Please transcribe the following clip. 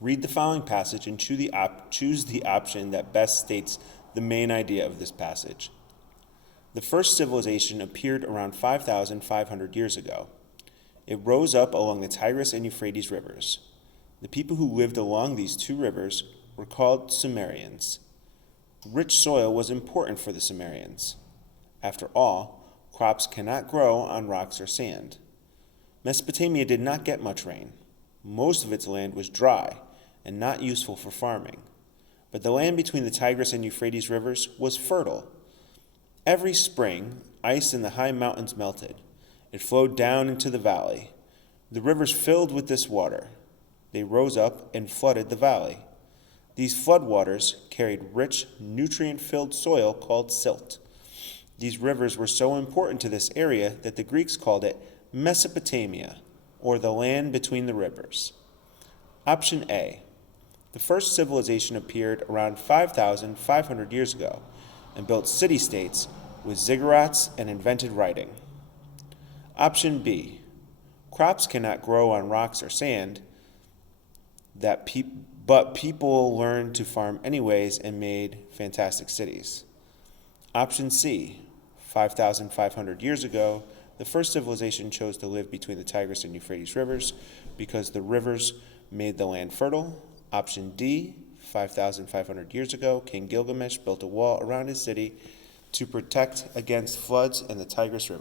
Read the following passage and choose the option that best states the main idea of this passage. The first civilization appeared around 5,500 years ago. It rose up along the Tigris and Euphrates rivers. The people who lived along these two rivers were called Sumerians. Rich soil was important for the Sumerians. After all, crops cannot grow on rocks or sand. Mesopotamia did not get much rain. Most of its land was dry and not useful for farming. But the land between the Tigris and Euphrates rivers was fertile. Every spring, ice in the high mountains melted. It flowed down into the valley. The rivers filled with this water. They rose up and flooded the valley. These floodwaters carried rich, nutrient-filled soil called silt. These rivers were so important to this area that the Greeks called it Mesopotamia, or the land between the rivers. Option A. The first civilization appeared around 5,500 years ago and built city-states with ziggurats and invented writing. Option B. Crops cannot grow on rocks or sand, but people learned to farm anyways and made fantastic cities. Option C. 5,500 years ago, the first civilization chose to live between the Tigris and Euphrates rivers because the rivers made the land fertile. Option D. 5,500 years ago, King Gilgamesh built a wall around his city to protect against floods in the Tigris River.